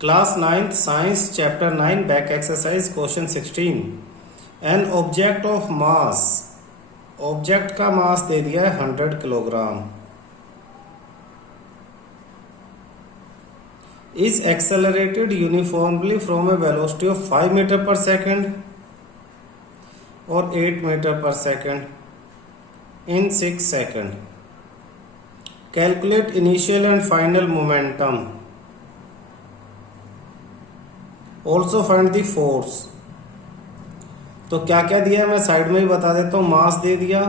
Class 9th science chapter 9 back exercise question 16। An object of mass, object का mass दे दिया है 100 kilogram, is accelerated uniformly from a velocity of 5 metre per second और 8 metre per second in 6 second. Calculate initial and final momentum, also find the force. तो क्या क्या दिया है मैं साइड में ही बता देता हूं। मास दे दिया,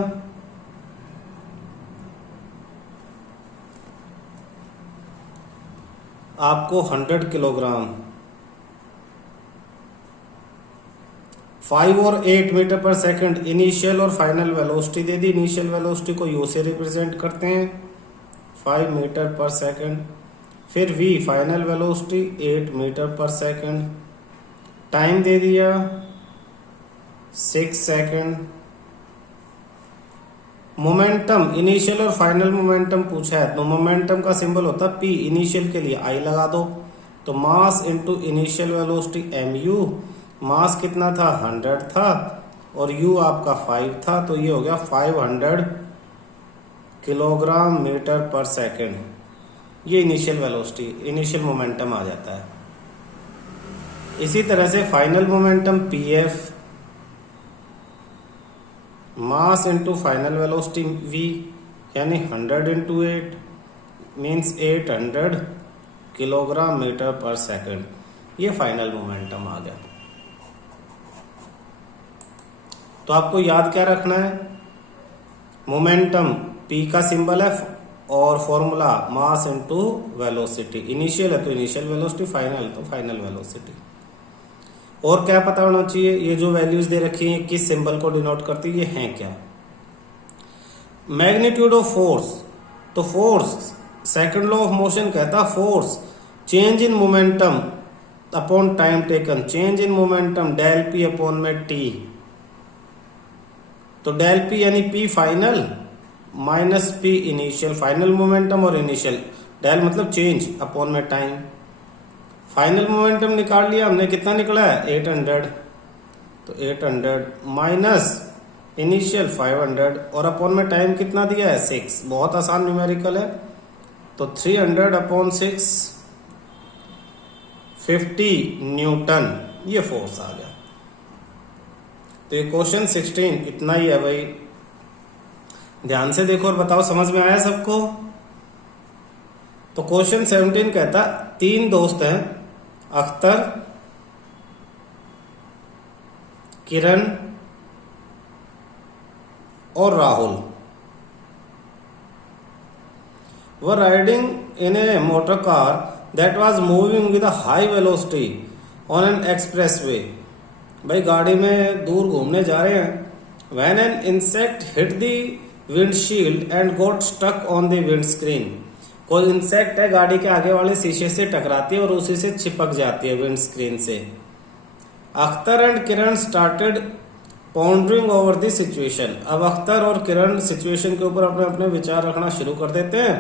आपको 100 किलोग्राम, 5 और 8 मीटर पर सेकंड इनिशियल और फाइनल वेलोसिटी दे दी। इनिशियल वेलोसिटी को यू से रिप्रेजेंट करते हैं 5 मीटर पर सेकंड, फिर v final velocity 8 metre per second, time दे दिया 6 सेकंड। मोमेंटम, इनिशियल और फाइनल मोमेंटम पूछा है तो मोमेंटम का सिंबल होता है p, इनिशियल के लिए i लगा दो। तो mass into initial velocity mu, मास कितना था 100 था और u आपका 5 था, तो ये हो गया 500 किलोग्राम मीटर पर सेकंड। ये इनिशियल वेलोसिटी, इनिशियल मोमेंटम आ जाता है। इसी तरह से final momentum pf, mass into final velocity v, यानी 100 into 8 means 800 kilogram metre per second. ये फाइनल मोमेंटम आ गया। तो आपको याद क्या रखना है, मोमेंटम p का सिंबल है और formula mass into velocity. Initial है तो इनिशियल वेलोसिटी, फाइनल तो फाइनल वेलोसिटी। और क्या पता होना चाहिए, ये जो वैल्यूज दे रखी हैं किस सिंबल को डिनोट करती है, ये हैं क्या। मैग्नीट्यूड ऑफ फोर्स, तो force second law of motion कहता force change in momentum upon time taken, change in momentum del p upon में टी। तो डेल पी यानी p final minus p initial, final momentum और initial, del मतलब change upon में time. फाइनल मोमेंटम निकाल लिया हमने, कितना निकला है 800, तो 800 माइनस इनिशियल 500 और अपॉन में टाइम कितना दिया है 6। बहुत आसान न्यूमेरिकल है। तो 300 अपॉन 6 50 न्यूटन, ये फोर्स आ गया। तो ये क्वेश्चन 16 इतना ही है भाई। ध्यान से देखो और बताओ समझ में आया सबको। तो क्वेश्चन 17 कहता 3 दोस्त हैं, अख्तर, किरण और Rahul, were riding in a motor car that was moving with a high velocity on an expressway। भाई गाड़ी में दूर घूमने जा रहे हैं। When an insect hit the windshield and got stuck on the windscreen, कोई इंसेक्ट है गाड़ी के आगे वाले शीशे से टकराती है और उसी से चिपक जाती है विंड स्क्रीन से। Akhtar and Kiran started pondering over the situation. अब अख्तर और किरण सिचुएशन के ऊपर अपने अपने विचार रखना शुरू कर देते हैं।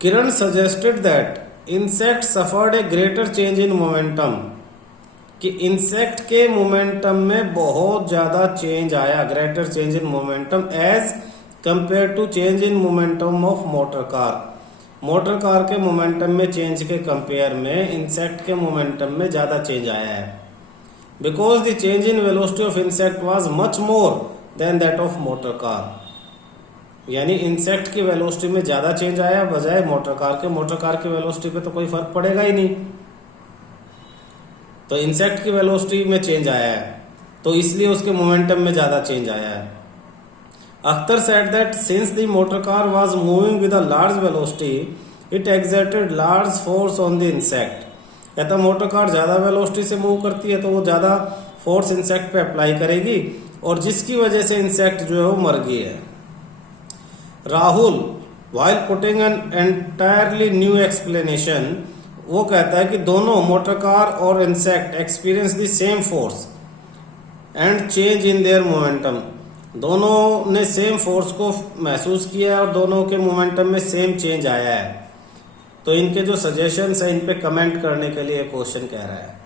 Kiran suggested that insect suffered a greater change in momentum, कि इंसेक्ट के मोमेंटम में बहुत ज्यादा चेंज आया, greater change in momentum as compared to change in momentum of motor car. Motor car के मोमेंटम में चेंज के कंपेयर में इंसेक्ट के मोमेंटम में ज्यादा चेंज आया है। Because the change in velocity of insect was much more than that of motor car, यानी इंसेक्ट की वेलोसिटी में ज्यादा चेंज आया बजाय मोटर कार के। मोटर कार की वेलोसिटी पे तो कोई फर्क पड़ेगा ही नहीं, तो इंसेक्ट की वेलोसिटी में चेंज आया है तो इसलिए उसके मोमेंटम में ज्यादा चेंज आया है। Akhtar said that since the motor car was moving with a large velocity, it exerted large force on the insect। कहता मोटर कार ज्यादा वेलोसिटी से मूव करती है तो वो ज्यादा फोर्स इंसेक्ट पे अप्लाई करेगी और जिसकी वजह से इंसेक्ट जो है वो मर गई है। Rahul while putting an entirely new explanation, वो कहता है कि दोनों मोटर कार और insect experience the same force and change in their momentum. दोनों ने सेम फोर्स को महसूस किया है और दोनों के मोमेंटम में सेम चेंज आया है। तो इनके जो सजेशंस है इन पे कमेंट करने के लिए क्वेश्चन कह रहा है,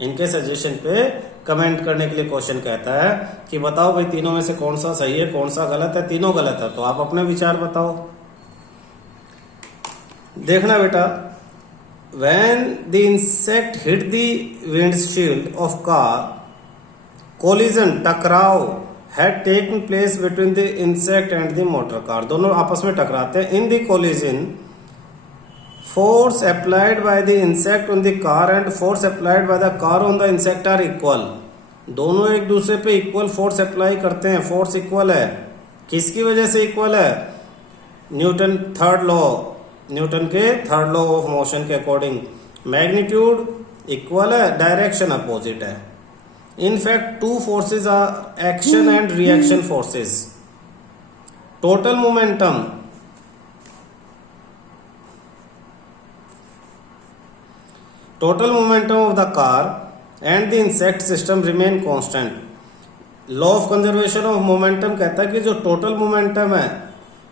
इनके सजेशन पे कमेंट करने के लिए क्वेश्चन कहता है कि बताओ भाई तीनों में से कौन सा सही है कौन सा गलत है। तीनों गलत है तो आप अपने विचार बताओ। देखना बेटा, when the insect hit the windshield of car, collision टकराव had taken place between the insect and the motor car। दोनों आपस में टकराते हैं। In the collision, force applied by the insect on the car and force applied by the car on the insect are equal। दोनों एक दूसरे पे equal force apply करते हैं, फोर्स इक्वल है। किसकी वजह से इक्वल है? न्यूटन के थर्ड लॉ ऑफ मोशन के अकॉर्डिंग। मैग्नीट्यूड इक्वल है, डायरेक्शन अपोजिट है। In fact two forces are action and reaction forces. Total momentum of the car and the insect system remain constant। Law of conservation of momentum कहता है कि जो total momentum है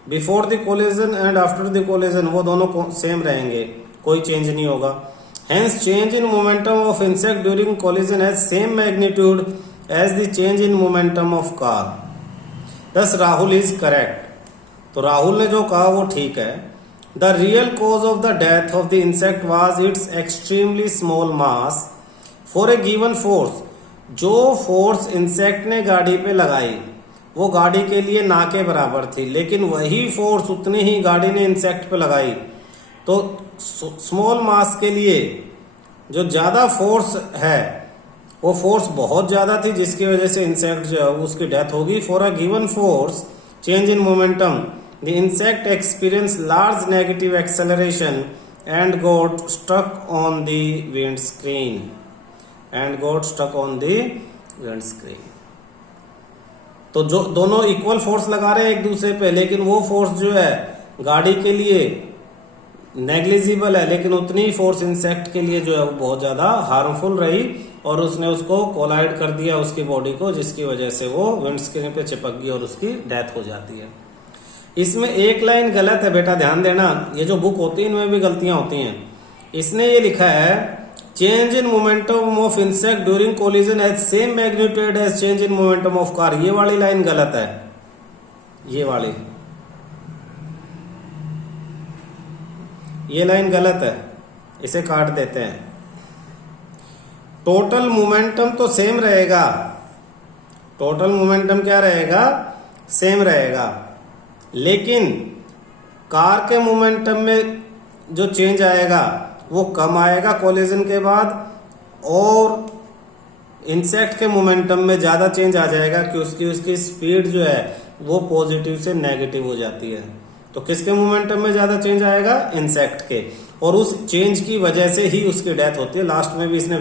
before the collision and after the collision वो दोनों same रहेंगे, कोई change नहीं होगा। Hence change in momentum of insect during collision has same magnitude as the change in momentum of car. Thus Rahul is correct. तो राहुल ने जो कहा वो ठीक है। The real cause of the death of the insect was it's extremely small mass for a given force. जो force insect ने गाड़ी पे लगाई वो गाड़ी के लिए ना के बराबर थी, लेकिन वही फोर्स उतनी ही गाड़ी ने इंसेक्ट पे लगाई। तो स्मॉल मास के लिए जो ज्यादा फोर्स है वो फोर्स बहुत ज्यादा थी जिसकी वजह से इंसेक्ट जो है उसकी डेथ होगी। For a given force change in momentum the insect experience large negative acceleration and got stuck on the windscreen तो जो दोनों इक्वल फोर्स लगा रहे हैं एक दूसरे पे, लेकिन वो फोर्स जो है गाड़ी के लिए नेग्लिजिबल है, लेकिन उतनी ही फोर्स इंसेक्ट के लिए जो है वो बहुत ज्यादा हार्मफुल रही और उसने उसको कोलाइड कर दिया उसकी बॉडी को, जिसकी वजह से वो विंड स्क्रीन पे चिपक गई और उसकी डेथ हो जाती है। इसमें एक लाइन गलत है बेटा, ध्यान देना। ये जो बुक होती है इनमें भी गलतियां होती हैं। इसने ये लिखा है change in momentum of insect during collision has same magnitude as change in momentum of car. ये वाली लाइन गलत है, ये लाइन गलत है, इसे काट देते हैं। टोटल मोमेंटम तो सेम रहेगा, टोटल मोमेंटम क्या रहेगा? सेम रहेगा, लेकिन कार के मोमेंटम में जो चेंज आएगा वो कम आएगा कोलिजन के बाद, और इंसेक्ट के मोमेंटम में ज्यादा चेंज आ जाएगा कि उसकी स्पीड जो है वो पॉजिटिव से नेगेटिव हो जाती है। तो किसके मोमेंटम में ज्यादा चेंज आएगा? इंसेक्ट के, और उस चेंज की वजह से ही उसकी डेथ होती है। लास्ट में भी इसने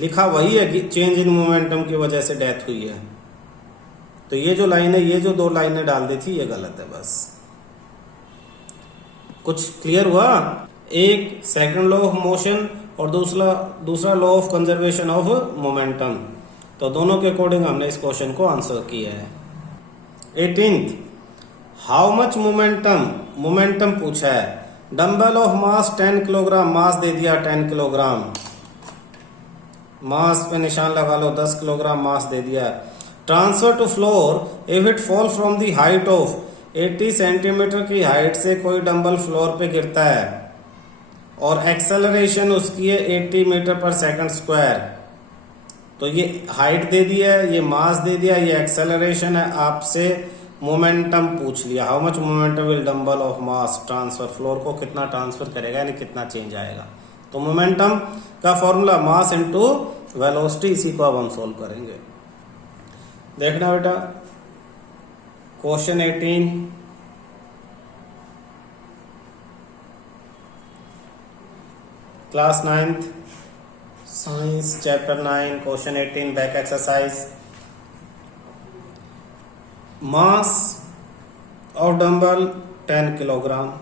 लिखा वही है कि चेंज इन मोमेंटम की वजह से डेथ हुई है। तो ये जो लाइन है, ये जो दो लाइनें डाल दी थी ये गलत है। बस कुछ क्लियर हुआ? एक सेकंड लॉ ऑफ मोशन और दूसरा law of conservation of momentum. तो दोनों के अकॉर्डिंग हमने इस क्वेश्चन को आंसर किया है। 18th, हाउ मच मोमेंटम पूछा है। Dumbbell of mass 10 kilogram, mass दे दिया 10 किलोग्राम, मास पे निशान लगा लो, 10 किलोग्राम मास दे दिया। Transfer to floor if it fall from the height of 80 centimetre की हाइट से कोई डंबल फ्लोर पे गिरता है और एक्सेलरेशन उसकी है 80 मीटर पर सेकंड स्क्वायर। तो ये हाइट दे दिया है, ये मास दे दिया, ये एक्सेलरेशन है। आपसे मोमेंटम पूछ लिया, how much momentum will dumbbell of mass transfer, floor को कितना ट्रांसफर करेगा यानी कितना चेंज आएगा। तो मोमेंटम का फॉर्मूला मास इनटू वेलोसिटी, इसी को अब हम सोल्व करेंगे। देखना बेटा question 18, class 9th science chapter 9 question 18 back exercise. Mass of dumbbell 10 kilogram,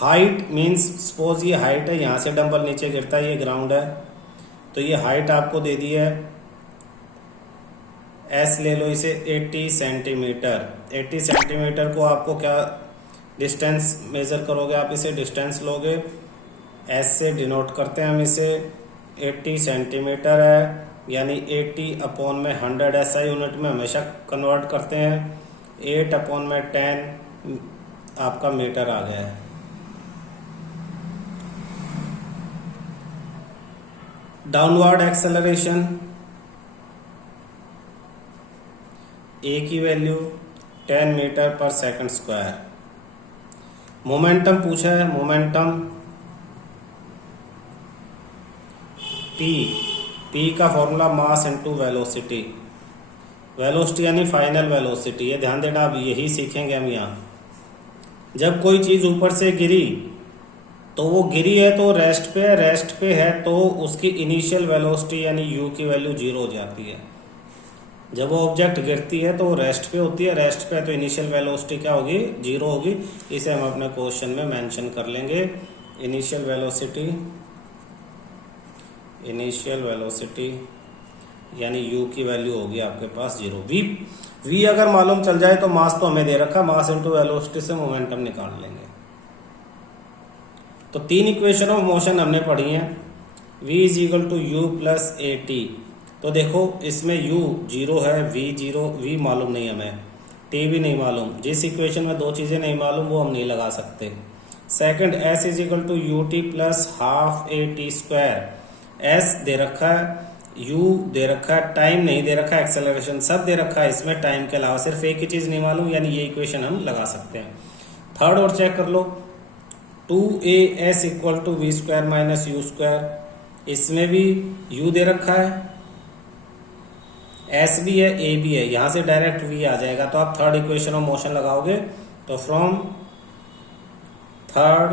height means suppose ये हाइट है, यहां से डंबल नीचे गिरता है, ये ग्राउंड है, तो ये हाइट आपको दे दी है, एस ले लो इसे 80 सेंटीमीटर। 80 सेंटीमीटर को आपको क्या डिस्टेंस मेजर करोगे आप, इसे डिस्टेंस लोगे, एस से डिनोट करते हैं हम इसे, 80 सेंटीमीटर है, यानी 80/100 SI यूनिट में हमेशा कन्वर्ट करते हैं, 8/10 आपका मीटर आ गया है। डाउनवर्ड एक्सेलरेशन, ए की value 10 metre per second square. Momentum पूछा है, मोमेंटम पी का formula mass into velocity, velocity यानी फाइनल वेलोसिटी, ये ध्यान देना, अब यही सीखेंगे हम यहाँ। जब कोई चीज ऊपर से गिरी तो वो गिरी है तो रेस्ट पे है तो उसकी इनिशियल वेलोसिटी यानी यू की वैल्यू 0 हो जाती है। जब वो ऑब्जेक्ट गिरती है तो रेस्ट पे होती है, रेस्ट पे है तो इनिशियल वेलोसिटी क्या होगी, 0 होगी। इसे हम अपने क्वेश्चन में मेंशन कर लेंगे। इनिशियल वेलोसिटी यानी u की वैल्यू होगी आपके पास 0। v अगर मालूम चल जाए तो मास तो हमें दे रखा, मास इंटू वेलोसिटी से मोमेंटम निकाल लेंगे। तो 3 इक्वेशन ऑफ मोशन हमने पढ़ी हैं। v is equal to u plus a t. तो देखो इसमें u 0 है, v मालूम नहीं हमें, t भी नहीं मालूम। जिस इक्वेशन में 2 चीजें नहीं मालूम वो हम नहीं लगा सकते। Second s is equal to u t plus half a t square. s दे रखा है, u दे रखा है, टाइम नहीं दे रखा है, एक्सेलरेशन सब दे रखा है। इसमें टाइम के अलावा सिर्फ एक ही चीज नहीं मालूम, यानी ये इक्वेशन हम लगा सकते हैं। थर्ड और चेक कर लो, 2as equal to v square minus u square. इसमें भी u दे रखा है, s भी है, a भी है, यहां से डायरेक्ट v आ जाएगा। तो आप थर्ड इक्वेशन ऑफ मोशन लगाओगे तो from third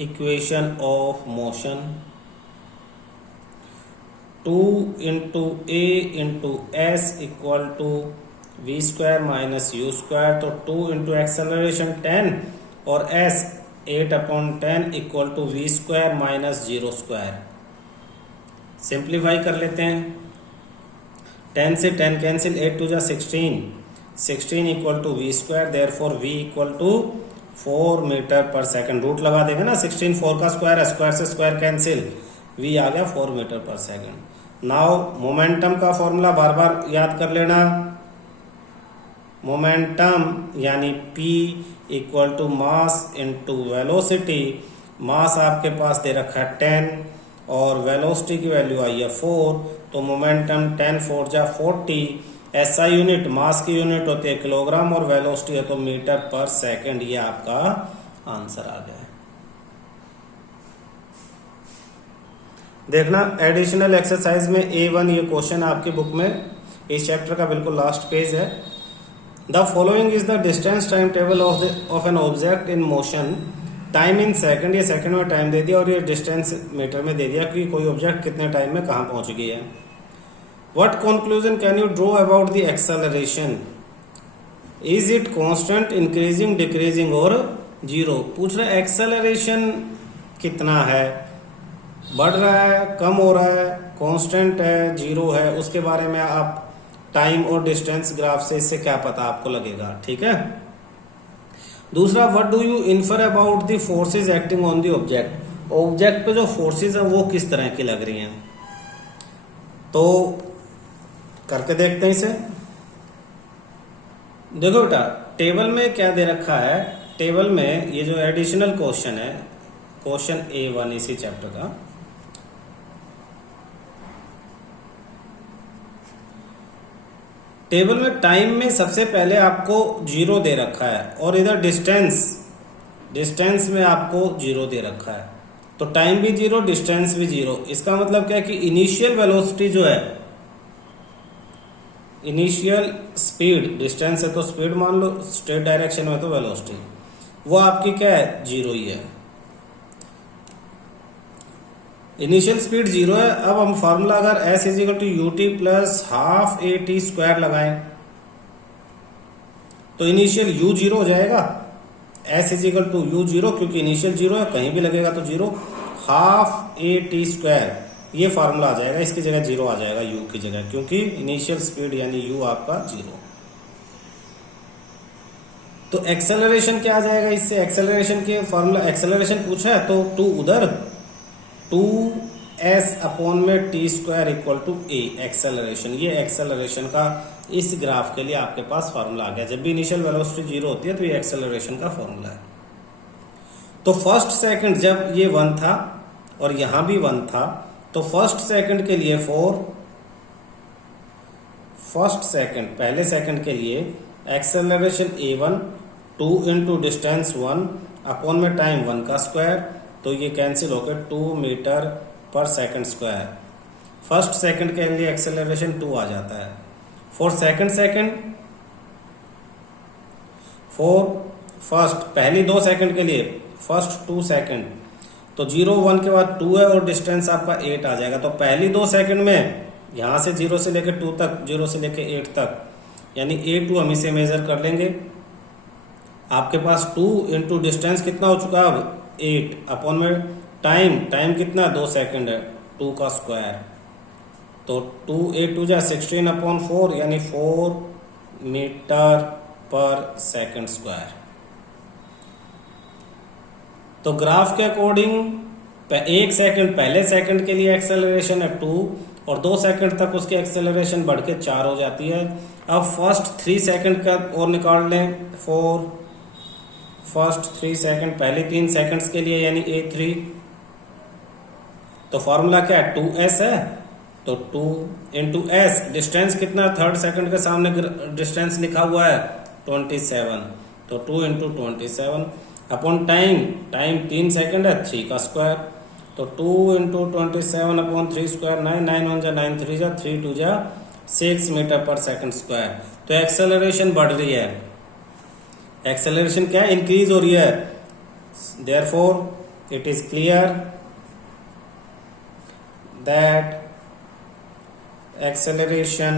equation of motion 2 into a into s equal to v square minus u square. तो 2 इंटू एक्सेलरेशन 10 और s 8/10 equal to v square minus 0 square. Simplify कर लेते हैं, 10 से 10 कैंसिल, 8 टू जा 16 equal to v square, therefore v equal to 4 metre per second. Root लगा देंगे ना, 16 4 का स्क्वायर है, स्क्वायर से स्क्वायर कैंसिल, v आ गया 4 metre per second. Now momentum का फॉर्मूला बार बार याद कर लेना, मोमेंटम यानी p equal to mass into velocity. Mass आपके पास दे रखा है 10 और वेलोसिटी की वैल्यू आई है 4, तो मोमेंटम 10 4 जा 40। SI यूनिट मास की यूनिट होती है किलोग्राम और वेलोसिटी है तो मीटर पर सेकंड। ये आपका आंसर आ गया। देखना एडिशनल एक्सरसाइज में A1 ये क्वेश्चन है आपकी बुक में, इस चैप्टर का बिल्कुल लास्ट पेज है। The following is the distance time table of an object in motion, time in second, ये सेकंड में टाइम दे दिया और ये डिस्टेंस मीटर में दे दिया कि कोई ऑब्जेक्ट कितने टाइम में कहाँ पहुंच गई है। What conclusion can you draw about the acceleration, is it constant, increasing, decreasing और 0। पूछ रहा है एक्सेलरेशन कितना है, बढ़ रहा है, कम हो रहा है, कांस्टेंट है, 0 है, उसके बारे में आप टाइम और डिस्टेंस ग्राफ से इससे क्या पता आपको लगेगा, ठीक है। दूसरा, what do you infer about the forces acting on the object, object पे जो फोर्सेस हैं वो किस तरह की लग रही हैं। तो करके देखते हैं इसे। देखो बेटा टेबल में क्या दे रखा है, टेबल में ये जो एडिशनल क्वेश्चन है, क्वेश्चन A1 इसी चैप्टर का, टेबल में टाइम में सबसे पहले आपको 0 दे रखा है और इधर डिस्टेंस में आपको 0 दे रखा है। तो टाइम भी 0, डिस्टेंस भी 0। इसका मतलब क्या है कि इनिशियल वेलोसिटी जो है, इनिशियल स्पीड, डिस्टेंस है तो स्पीड मान लो, स्ट्रेट डायरेक्शन में तो वेलोसिटी, वो आपकी क्या है, 0 ही है। इनिशियल स्पीड 0 है। अब हम फार्मूला अगर s is equal to u t plus half a t square लगाएं तो इनिशियल u 0 हो जाएगा, s is equal to u 0, क्योंकि इनिशियल 0 है, कहीं भी लगेगा तो 0, हाफ ए टी स्क्वायर, ये फार्मूला आ जाएगा, इसकी जगह 0 आ जाएगा u की जगह, क्योंकि इनिशियल स्पीड यानी u आपका 0। तो एक्सेलरेशन क्या आ जाएगा इससे, एक्सेलरेशन के फॉर्मूला, एक्सेलरेशन पूछा है तो टू उधर, 2s अपॉन में t square equal to a acceleration. ये एक्सेलरेशन का इस ग्राफ के लिए आपके पास फॉर्मूला आ गया। जब भी इनिशियल वेलोसिटी 0 होती है तो ये एक्सेलरेशन का फॉर्मूला है। तो फर्स्ट सेकंड जब ये 1 था और यहां भी 1 था, तो फर्स्ट सेकंड के लिए फर्स्ट सेकंड पहले सेकंड के लिए acceleration a1 2 into distance 1 upon में टाइम 1 का स्क्वायर, तो ये कैंसिल होकर 2 metre per second square. First second के लिए एक्सेलरेशन 2 आ जाता है। फॉर फर्स्ट पहली 2 सेकंड के लिए फर्स्ट 2 सेकंड, तो 0 1 के बाद 2 है और डिस्टेंस आपका 8 आ जाएगा। तो पहली 2 सेकंड में यहां से 0 से लेकर 2 तक, 0 से लेकर 8 तक, यानी a2 हम इसे मेजर कर लेंगे। आपके पास 2 इंटू डिस्टेंस कितना हो चुका है अब 8 अपॉन में टाइम कितना 2 सेकंड है, 2 का स्क्वायर, तो 2 8 2 जा 16 अपॉन 4 यानी 4 मीटर पर सेकंड स्क्वायर। तो ग्राफ के अकॉर्डिंग 1 सेकंड पहले सेकंड के लिए एक्सेलरेशन है 2 और 2 सेकंड तक उसकी एक्सेलरेशन बढ़ के 4 हो जाती है। अब फर्स्ट 3 सेकंड का और निकाल लें, फर्स्ट 3 सेकंड पहले 3 सेकंड्स के लिए यानी a3, तो फॉर्मूला क्या है 2s है, तो 2 इंटू एस, डिस्टेंस कितना थर्ड सेकंड के सामने डिस्टेंस लिखा हुआ है 27, तो 2 इंटू 27 अपॉन टाइम 3 सेकंड है 3 का स्क्वायर, तो 2 इंटू 27 अपॉन 3 स्क्वायर 9 9 1 जा 9 3 जा 3 2 जा 6 मीटर पर सेकंड स्क्वायर। तो एक्सेलरेशन बढ़ रही है, एक्सेलरेशन क्या है इंक्रीज हो रही है। Therefore it is clear that acceleration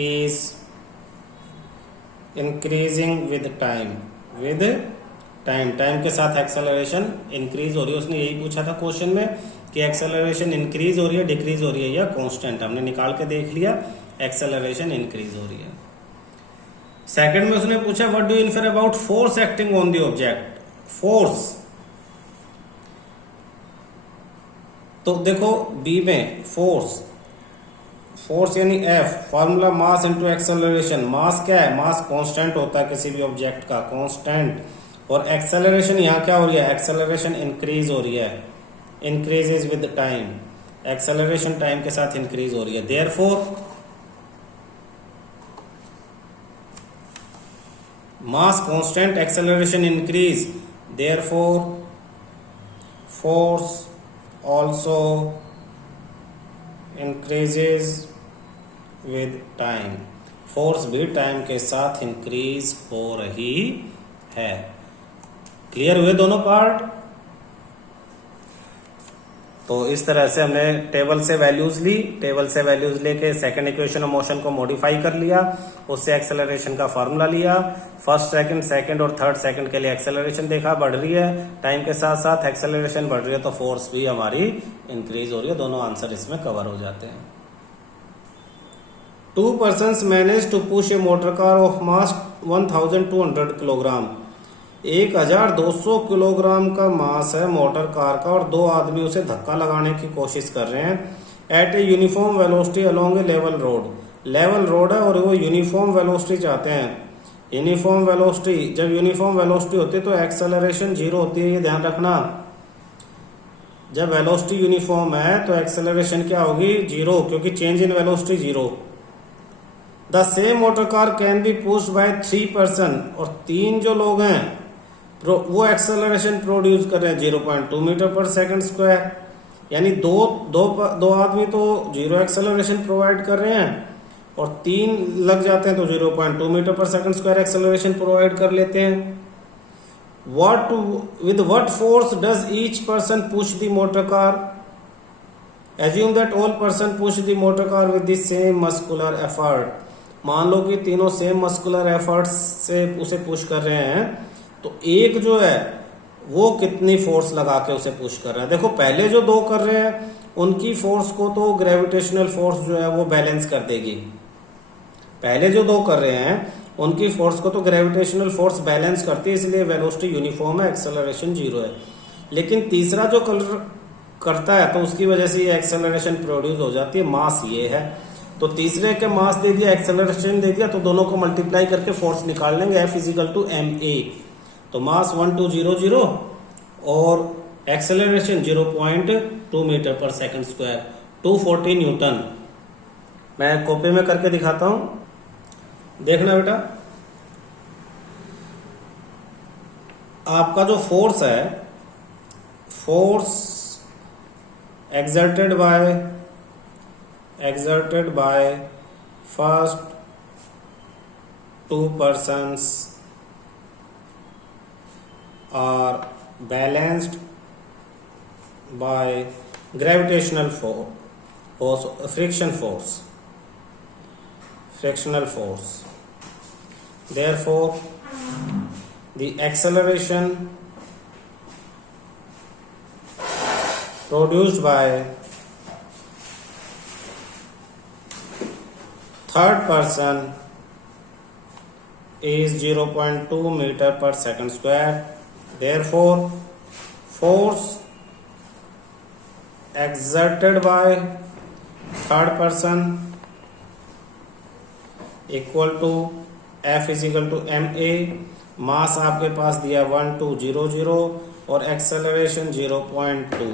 is increasing with time time के साथ एक्सेलरेशन इंक्रीज हो रही है। उसने यही पूछा था क्वेश्चन में कि एक्सेलरेशन इंक्रीज हो रही है, डिक्रीज हो रही है या कांस्टेंट, हमने निकाल के देख लिया एक्सेलरेशन इंक्रीज हो रही है। सेकंड में उसने पूछा what do you infer about force acting on the object, force, तो देखो बी में फोर्स यानी F, formula mass into acceleration. Mass क्या है, मास कांस्टेंट होता है किसी भी ऑब्जेक्ट का, कांस्टेंट, और एक्सेलरेशन यहाँ क्या हो रही है, एक्सेलरेशन इंक्रीज हो रही है, increases with time, acceleration time के साथ इंक्रीज हो रही है। Therefore mass constant, acceleration increase, therefore force also increases with time, force भी टाइम के साथ इंक्रीज हो रही है। क्लियर हुए दोनों पार्ट। तो इस तरह से हमने टेबल से वैल्यूज ली, टेबल से वैल्यूज लेके सेकंड इक्वेशन ऑफ मोशन को मॉडिफाई कर लिया, उससे एक्सेलरेशन का फॉर्मूला लिया, फर्स्ट सेकंड और थर्ड सेकंड के लिए एक्सेलरेशन देखा बढ़ रही है, टाइम के साथ साथ एक्सेलरेशन बढ़ रही है तो फोर्स भी हमारी इंक्रीज हो रही है। दोनों आंसर इसमें कवर हो जाते हैं। 2 persons managed to push a motor car of mass 1200 kilogram, 1200 kilogram का मास है मोटर कार का और 2 आदमी उसे धक्का लगाने की कोशिश कर रहे हैं at a uniform velocity along a level road है और वो यूनिफॉर्म वेलोसिटी चाहते हैं। यूनिफॉर्म वेलोसिटी, जब यूनिफॉर्म वेलोसिटी होती है तो एक्सेलरेशन 0 होती है, ये ध्यान रखना। जब वेलोसिटी यूनिफॉर्म है तो एक्सेलरेशन क्या होगी 0, क्योंकि change in velocity 0। The same motor car can be pushed by 3 person, और 3 जो लोग हैं वो एक्सेलरेशन प्रोड्यूस कर रहे हैं 0.2 मीटर पर सेकंड स्क्वायर, यानी दो आदमी तो 0 एक्सेलरेशन प्रोवाइड कर रहे हैं और 3 लग जाते हैं तो 0.2 metre per second square acceleration provide कर लेते हैं। With what force does each person push the motor car? Assume that all person push the motor car with the same muscular effort. मान लो कि तीनों सेम मस्कुलर एफर्ट्स से उसे push कर रहे हैं, तो एक जो है वो कितनी फोर्स लगा के उसे पुश कर रहा है। देखो पहले जो 2 कर रहे हैं उनकी फोर्स को तो ग्रेविटेशनल फोर्स जो है वो बैलेंस कर देगी। पहले जो 2 कर रहे हैं उनकी फोर्स को तो ग्रेविटेशनल फोर्स बैलेंस करती है, इसलिए वेलोसिटी यूनिफॉर्म है, एक्सेलरेशन 0 है। लेकिन तीसरा जो कलर करता है तो उसकी वजह से ये एक्सेलरेशन प्रोड्यूस हो जाती है, मास ये है। तो तीसरे के मास दे दिया, एक्सेलरेशन दे दिया, तो दोनों को मल्टीप्लाई करके फोर्स निकाल लेंगे, F इजिकल टू ma। तो मास 1200 और acceleration 0.2 metre per second square, 240 Newton. मैं कॉपी में करके दिखाता हूं, देखना बेटा। आपका जो फोर्स है, force exerted by first two persons are balanced by gravitational force, frictional force. Therefore, the acceleration produced by third person is 0.2 meter per second square. Therefore, force exerted by third person equal to F is equal to ma। मास आपके पास दिया 1200 और acceleration 0.2,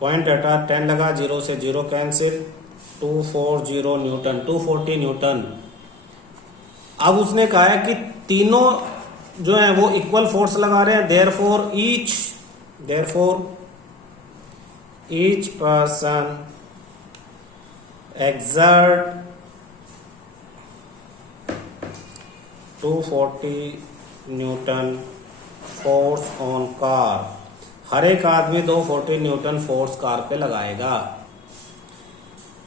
point हटा 10 लगा, 0 से 0 cancel, 240 Newton, 240 Newton. अब उसने कहा है कि तीनों जो है वो इक्वल फोर्स लगा रहे हैं, therefore each person exert 240 newton force on car. हर एक आदमी 240 न्यूटन फोर्स कार पे लगाएगा।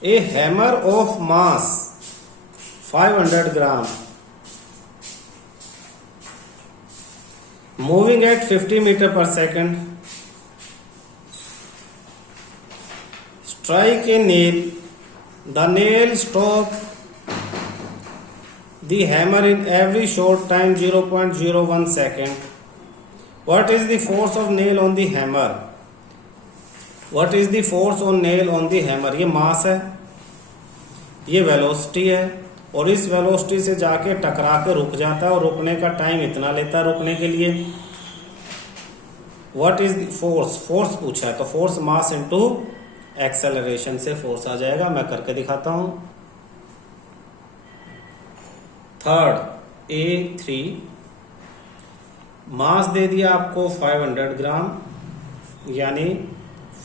A hammer of mass 500 gram moving at 50 metre per second strike a nail, the nail stop the hammer in every short time 0.01 second. What is the force of nail on the hammer? What is the force on nail on the hammer? ये मास है, ये velocity है, और इस velocity से जाके टकरा के रुक जाता है और रुकने का टाइम इतना लेता है रुकने के लिए। What is the force? Force पूछा है तो फोर्स मास इनटू एक्सेलरेशन से फोर्स आ जाएगा। मैं करके दिखाता हूं। थर्ड A3 मास दे दिया आपको 500 ग्राम, यानी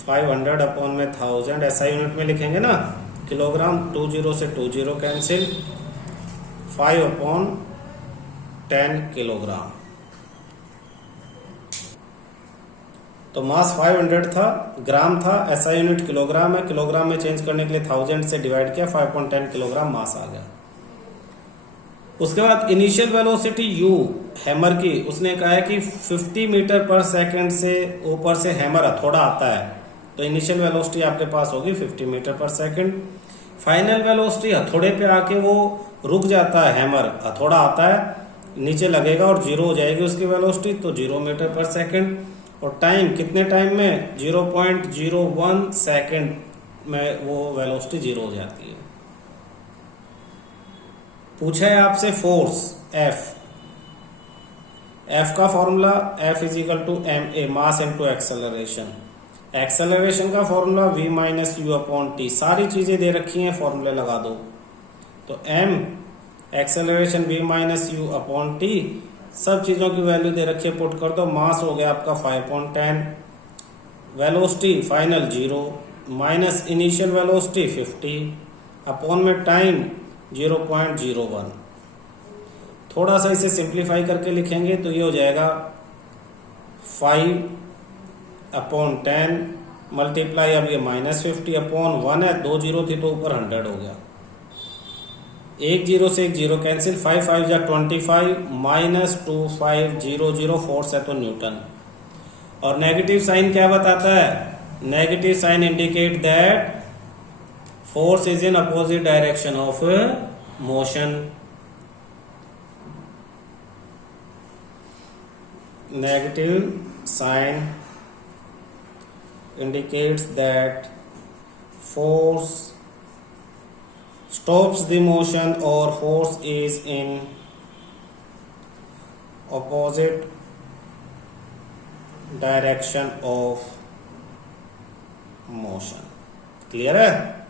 500 अपॉन में 1000, ऐसा यूनिट में लिखेंगे ना, किलोग्राम, 20 से 20 कैंसिल, 5 अपॉन 10 किलोग्राम। तो मास 500 था, ग्राम था, ऐसा यूनिट किलोग्राम है, किलोग्राम में चेंज करने के लिए 1000 से डिवाइड किया, 5.10 किलोग्राम मास आ गया। उसके बाद इनिशियल वेलोसिटी u हैमर की, उसने कहा है कि 50 मीटर पर सेकंड से ऊपर से हैमर हथौड़ा आता है, तो इनिशियल वेलोसिटी आपके पास होगी 50 metre per second. Final velocity हथौड़े पे आके वो रुक जाता है, हैमर हथौड़ा आता है नीचे लगेगा और 0 हो जाएगी उसकी वेलोसिटी, तो 0 मीटर पर सेकंड। और टाइम कितने टाइम में, 0.01 सेकंड में वो वेलोसिटी 0 हो जाती है। पूछा है आपसे फोर्स F का formula F is equal to ma, mass into acceleration. Acceleration का formula v minus u upon t, सारी चीजें दे रखी हैं, फॉर्मूले लगा दो। तो m acceleration v minus u upon T, सब चीजों की वैल्यू दे रखी है, पुट कर दो। मास हो गया आपका 5.10, velocity final 0 minus initial velocity 50 upon में टाइम 0.01। थोड़ा सा इसे सिंप्लीफाई करके लिखेंगे तो ये हो जाएगा 5 अपॉन 10 मल्टीप्लाई, अब ये -50 अपॉन 1 है, 2 जीरो थी तो ऊपर 100 हो गया, 1 जीरो से 1 जीरो कैंसिल, 5 5 जा 25 माइनस 2500, फोर्स है तो न्यूटन। और नेगेटिव साइन क्या बताता है, negative sign indicate that force is in opposite direction of motion. negative sign indicates that force stops the motion or force is in opposite direction of motion. Clear है?